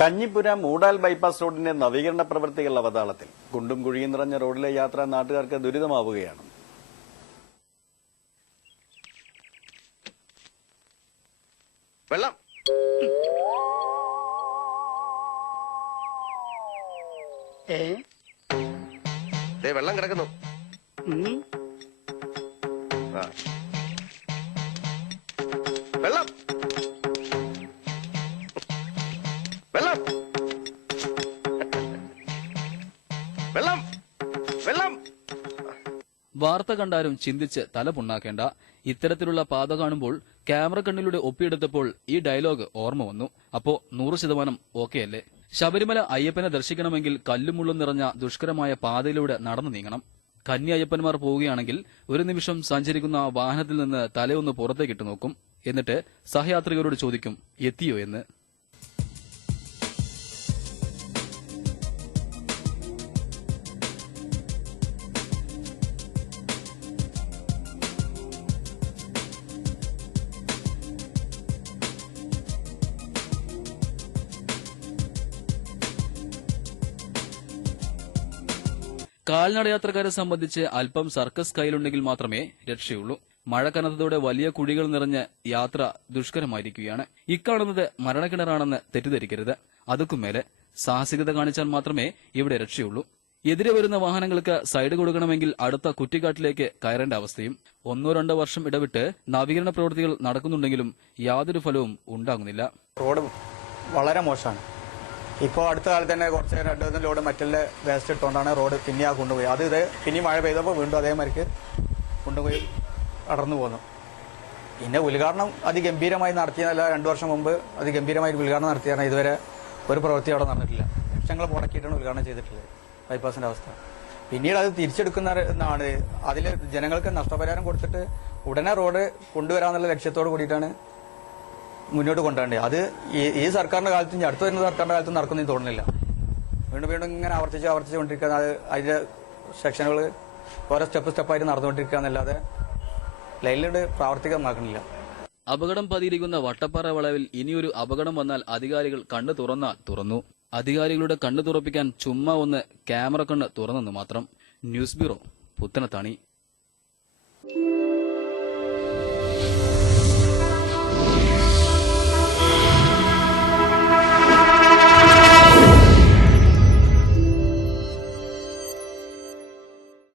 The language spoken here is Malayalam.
കഞ്ഞിപ്പുര മൂടാൽ ബൈപ്പാസ് റോഡിന്റെ നവീകരണ പ്രവൃത്തികൾ അവതാളത്തിൽ കുണ്ടും കുഴിയും നിറഞ്ഞ റോഡിലെ യാത്ര നാട്ടുകാർക്ക് ദുരിതമാവുകയാണ്. വെള്ളം. വെള്ളം കിടക്കുന്നു. വെള്ളം. വെള്ളം. വാർത്ത കണ്ടാലും ചിന്തിച്ച് തല പുണ്ണാക്കേണ്ട. ഇത്തരത്തിലുള്ള പാത കാണുമ്പോൾ ക്യാമറ കണ്ണിലൂടെ ഒപ്പിയെടുത്തപ്പോൾ ഈ ഡയലോഗ് ഓർമ്മ വന്നു. അപ്പോ നൂറ് ശതമാനം ഓക്കെ അല്ലേ? ശബരിമല അയ്യപ്പനെ ദർശിക്കണമെങ്കിൽ കല്ലും മുള്ളും നിറഞ്ഞ ദുഷ്കരമായ പാതയിലൂടെ നടന്നു നീങ്ങണം. കന്നി അയ്യപ്പന്മാർ പോവുകയാണെങ്കിൽ ഒരു നിമിഷം സഞ്ചരിക്കുന്ന വാഹനത്തിൽ നിന്ന് തലയൊന്ന് പുറത്തേക്കിട്ട് നോക്കും. എന്നിട്ട് സഹയാത്രികരോട് ചോദിക്കും എത്തിയോ എന്ന്? കാൽനടയാത്രക്കാരെ സംബന്ധിച്ച് അല്പം സർക്കസ് കയ്യിലുണ്ടെങ്കിൽ മാത്രമേ രക്ഷയുള്ളൂ. മഴ കനത്തതോടെ വലിയ കുഴികൾ നിറഞ്ഞ് യാത്ര ദുഷ്കരമായിരിക്കുകയാണ്. ഇക്കാണുന്നത് മരണക്കിണറാണെന്ന് തെറ്റിദ്ധരിക്കരുത്. അതുക്കും മേലെ സാഹസികത കാണിച്ചാൽ മാത്രമേ ഇവിടെ രക്ഷയുള്ളൂ. എതിരെ വരുന്ന വാഹനങ്ങൾക്ക് സൈഡ് കൊടുക്കണമെങ്കിൽ അടുത്ത കുറ്റിക്കാട്ടിലേക്ക് കയറേണ്ട അവസ്ഥയും ഒന്നോ രണ്ടോ വർഷം ഇടവിട്ട് നവീകരണ പ്രവൃത്തികൾ നടക്കുന്നുണ്ടെങ്കിലും യാതൊരു ഫലവും ഉണ്ടാകുന്നില്ല. റോഡ് വളരെ മോശമാണ്. ഇപ്പോൾ അടുത്ത കാലത്ത് തന്നെ കുറച്ച് രണ്ട് ദിവസം ലോഡ് മറ്റുള്ള വേസ്റ്റ് ഇട്ടുകൊണ്ടാണ് റോഡ് പിന്നെ ആ കൊണ്ടുപോയി. അത് ഇത് പിന്നെ മഴ പെയ്തപ്പോൾ വീണ്ടും അതേമാതിരിക്ക് കൊണ്ടുപോയി അടർന്നു പോന്നു. പിന്നെ ഉദ്ഘാടനം അതിഗംഭീരമായി നടത്തിയതല്ല രണ്ടു വർഷം മുമ്പ് അതിഗംഭീരമായി ഉദ്ഘാടനം നടത്തിയാണ് ഇതുവരെ ഒരു പ്രവൃത്തി അവിടെ നടന്നിട്ടില്ല. ലക്ഷങ്ങൾ മുടക്കിയിട്ടാണ് ഉദ്ഘാടനം ചെയ്തിട്ടുള്ളത്. ബൈപ്പാസിന്റെ അവസ്ഥ. പിന്നീട് അത് തിരിച്ചെടുക്കുന്നതാണ് അതിൽ ജനങ്ങൾക്ക് നഷ്ടപരിഹാരം കൊടുത്തിട്ട് ഉടനെ റോഡ് കൊണ്ടുവരാമെന്നുള്ള ലക്ഷ്യത്തോട് കൂടിയിട്ടാണ് മുന്നോട്ട് കൊണ്ടുവരണ്ടേ? അത് ഈ- സർക്കാരിന്റെ കാലത്ത് ഇനി അടുത്ത വരുന്ന സർക്കാരിന്റെ കാലത്ത് നടക്കുന്ന തോന്നുന്നില്ല. വീണ്ടും വീണ്ടും ഇങ്ങനെ ആവർത്തിച്ച് ആവർത്തിച്ച് കൊണ്ടിരിക്കുക അത് അതിന്റെ സെക്ഷനുകൾ ഓരോ സ്റ്റെപ്പ് സ്റ്റെപ്പായിട്ട് നടന്നുകൊണ്ടിരിക്കുക എന്നല്ലാതെ ലൈനിലൂടെ പ്രാവർത്തികമാക്കണില്ല അപകടം പതിയിരിക്കുന്ന വട്ടപ്പാറ വളവിൽ ഇനിയൊരു അപകടം വന്നാൽ അധികാരികൾ കണ്ണു തുറന്നാൽ തുറന്നു. അധികാരികളുടെ കണ്ണു തുറപ്പിക്കാൻ ചുമ്മാ ഒന്ന് ക്യാമറ കണ്ണ് തുറന്നെന്ന് മാത്രം. News bureau Puthanathani.